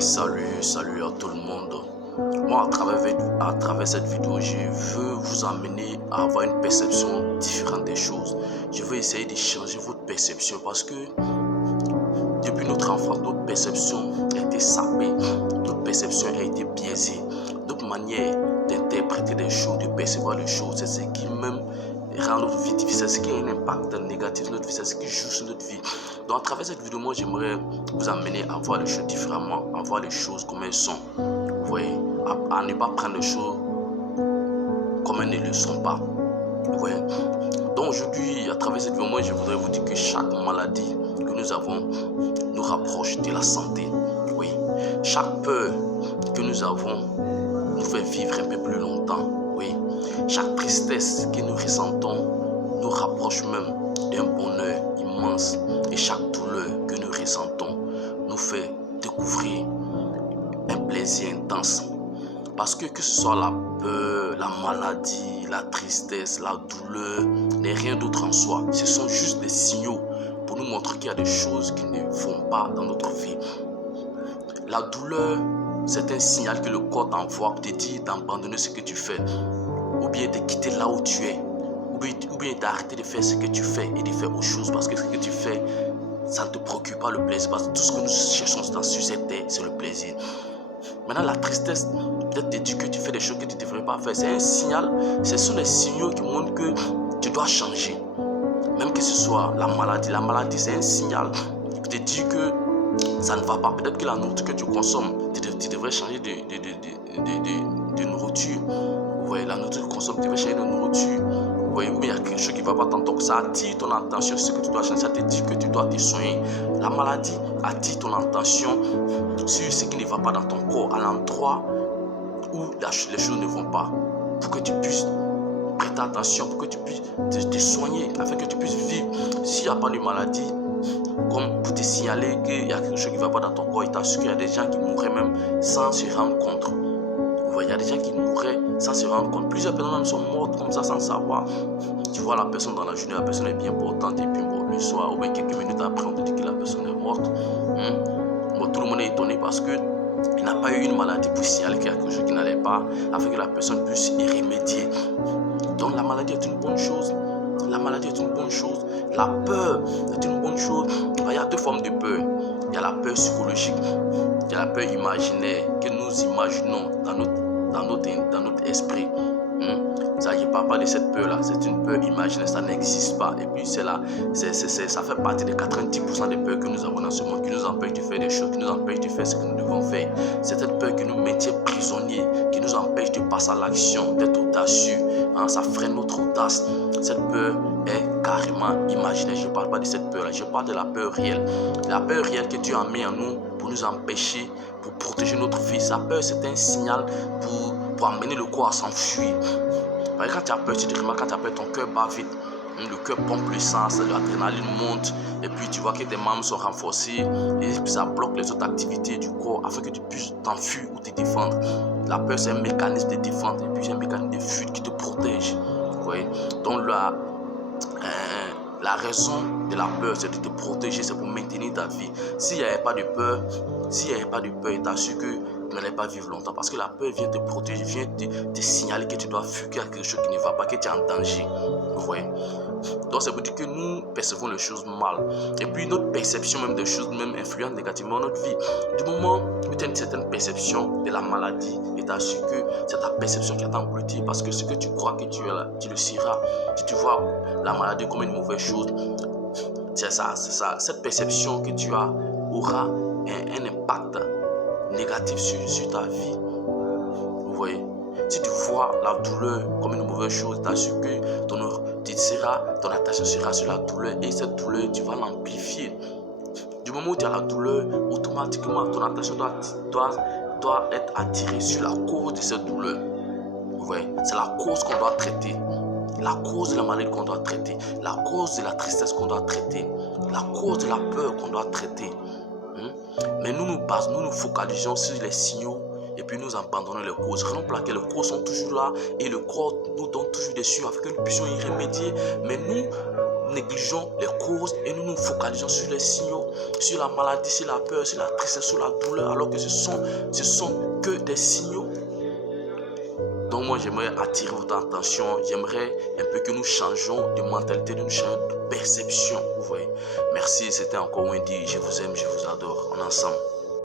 Salut à tout le monde. Moi, à travers cette vidéo, je veux vous amener à avoir une perception différente des choses. Je veux essayer de changer votre perception parce que depuis notre enfance, notre perception a été sapée, notre perception a été biaisée. Notre manière d'interpréter les choses, de percevoir les choses, c'est ce qui même rend notre vie difficile, c'est ce qui a un impact négatif sur notre vie, c'est ce qui joue sur notre vie. Donc à travers cette vidéo, moi j'aimerais vous amener à voir les choses différemment, à voir les choses comme elles sont. Vous voyez, à ne pas prendre les choses comme elles ne le sont pas. Vous voyez. Donc aujourd'hui, à travers cette vidéo, moi je voudrais vous dire que chaque maladie que nous avons nous rapproche de la santé. Oui. Chaque peur que nous avons nous fait vivre un peu plus longtemps. Oui. Chaque tristesse que nous ressentons nous rapproche même d'un bonheur immense. Et chaque douleur que nous ressentons nous fait découvrir un plaisir intense. Parce que ce soit la peur, la maladie, la tristesse, la douleur, n'est rien d'autre en soi. Ce sont juste des signaux pour nous montrer qu'il y a des choses qui ne vont pas dans notre vie. La douleur, c'est un signal que le corps t'envoie pour te dire d'abandonner ce que tu fais, ou bien de quitter là où tu es, ou bien d'arrêter de faire ce que tu fais et de faire autre chose, parce que ce que tu fais, ça ne te procure pas le plaisir, parce que tout ce que nous cherchons sur cette terre, c'est le plaisir. Maintenant, la tristesse, peut-être te dire que tu fais des choses que tu ne devrais pas faire, c'est un signal, ce sont des signaux qui montrent que tu dois changer. Même que ce soit la maladie c'est un signal qui te dit que ça ne va pas. Peut-être que la nourriture que tu consommes, tu devrais changer de nourriture. Vous voyez, la nourriture que tu consommes, tu devrais changer de nourriture. Vous voyez, ou bien il y a quelque chose qui ne va pas dans ton. Ça attire ton attention sur ce que tu dois changer. Ça te dit que tu dois te soigner. La maladie attire ton attention sur ce qui ne va pas dans ton corps, à l'endroit où les choses ne vont pas. Pour que tu puisses prêter attention, pour que tu puisses te soigner, afin que tu puisses vivre. S'il n'y a pas de maladie, comme pour te signaler qu'il y a quelque chose qui ne va pas dans ton corps, il t'assure qu'il y a des gens qui mourraient même sans se rendre compte. Vous voyez, il y a des gens qui mourraient sans se rendre compte. Plusieurs personnes même sont mortes comme ça sans savoir. Tu vois la personne dans la journée, la personne est bien importante, et puis bon, le soir ou bien quelques minutes après, on te dit que la personne est morte. Bon, tout le monde est étonné parce que il n'a pas eu une maladie pour signaler qu'il y a quelque chose qui n'allait pas, afin que la personne puisse y remédier. Donc la maladie est une bonne chose. La maladie est une bonne chose. La peur est une bonne chose. Il y a deux formes de peur. Il y a la peur psychologique. Il y a la peur imaginaire que nous imaginons dans notre esprit. Ça, je ne parle pas de cette peur-là. C'est une peur imaginaire. Ça n'existe pas. Et puis ça fait partie des 90% des peurs que nous avons dans ce monde, qui nous empêchent de faire des choses, qui nous empêchent de faire ce que nous devons faire. C'est cette peur qui nous maintient prisonniers, qui nous empêche de passer à l'action, d'être audacieux. Ça freine notre audace. Cette peur est carrément imaginaire. Je ne parle pas de cette peur-là. Je parle de la peur réelle. La peur réelle que Dieu a mis en nous pour nous empêcher, pour protéger notre vie. Sa peur, c'est un signal pour amener le corps à s'enfuir. Quand tu as peur, tu te remarques, quand tu as peur, ton cœur bat vite. Le cœur pompe le sang, l'adrénaline monte, et puis tu vois que tes membres sont renforcés, et puis ça bloque les autres activités du corps afin que tu puisses t'enfuir ou te défendre. La peur, c'est un mécanisme de défense, et puis c'est un mécanisme de fuite qui te protège. Vous voyez? Donc la raison de la peur, c'est de te protéger, c'est pour maintenir ta vie. S'il n'y avait pas de peur, il t'assure que tu n'allais pas vivre longtemps. Parce que la peur vient te protéger, vient te signaler que tu dois fuir, qu'il y a quelque chose qui ne va pas, que tu es en danger. Vous voyez? Donc ça veut dire que nous percevons les choses mal. Et puis notre perception même des choses même influence négativement notre vie. Du moment où tu as une certaine perception de la maladie, et tu assures que c'est ta perception qui t'engloutit, parce que ce que tu crois que tu es là, tu le seras. Si tu vois la maladie comme une mauvaise chose, c'est ça. Cette perception que tu as aura un impact négatif sur ta vie. Vous voyez? Si tu vois la douleur comme une mauvaise chose, t'assures que ton attention sera sur la douleur, et cette douleur, tu vas l'amplifier. Du moment où tu as la douleur, automatiquement, ton attention doit être attirée sur la cause de cette douleur. Vous voyez? C'est la cause qu'on doit traiter. La cause de la maladie qu'on doit traiter. La cause de la tristesse qu'on doit traiter. La cause de la peur qu'on doit traiter. Mais nous nous focalisons sur les signaux, et puis nous abandonnons les causes. Raison pour laquelle les causes sont toujours là, et le corps nous donne toujours des signes afin que nous puissions y remédier. Mais nous négligeons les causes et nous nous focalisons sur les signaux, sur la maladie, sur la peur, sur la tristesse, sur la douleur, alors que ce sont que des signaux. Donc moi j'aimerais attirer votre attention, j'aimerais un peu que nous changeons de mentalité, nous changeons de perception, vous voyez. Merci, c'était encore Wendy, je vous aime, je vous adore, on est ensemble.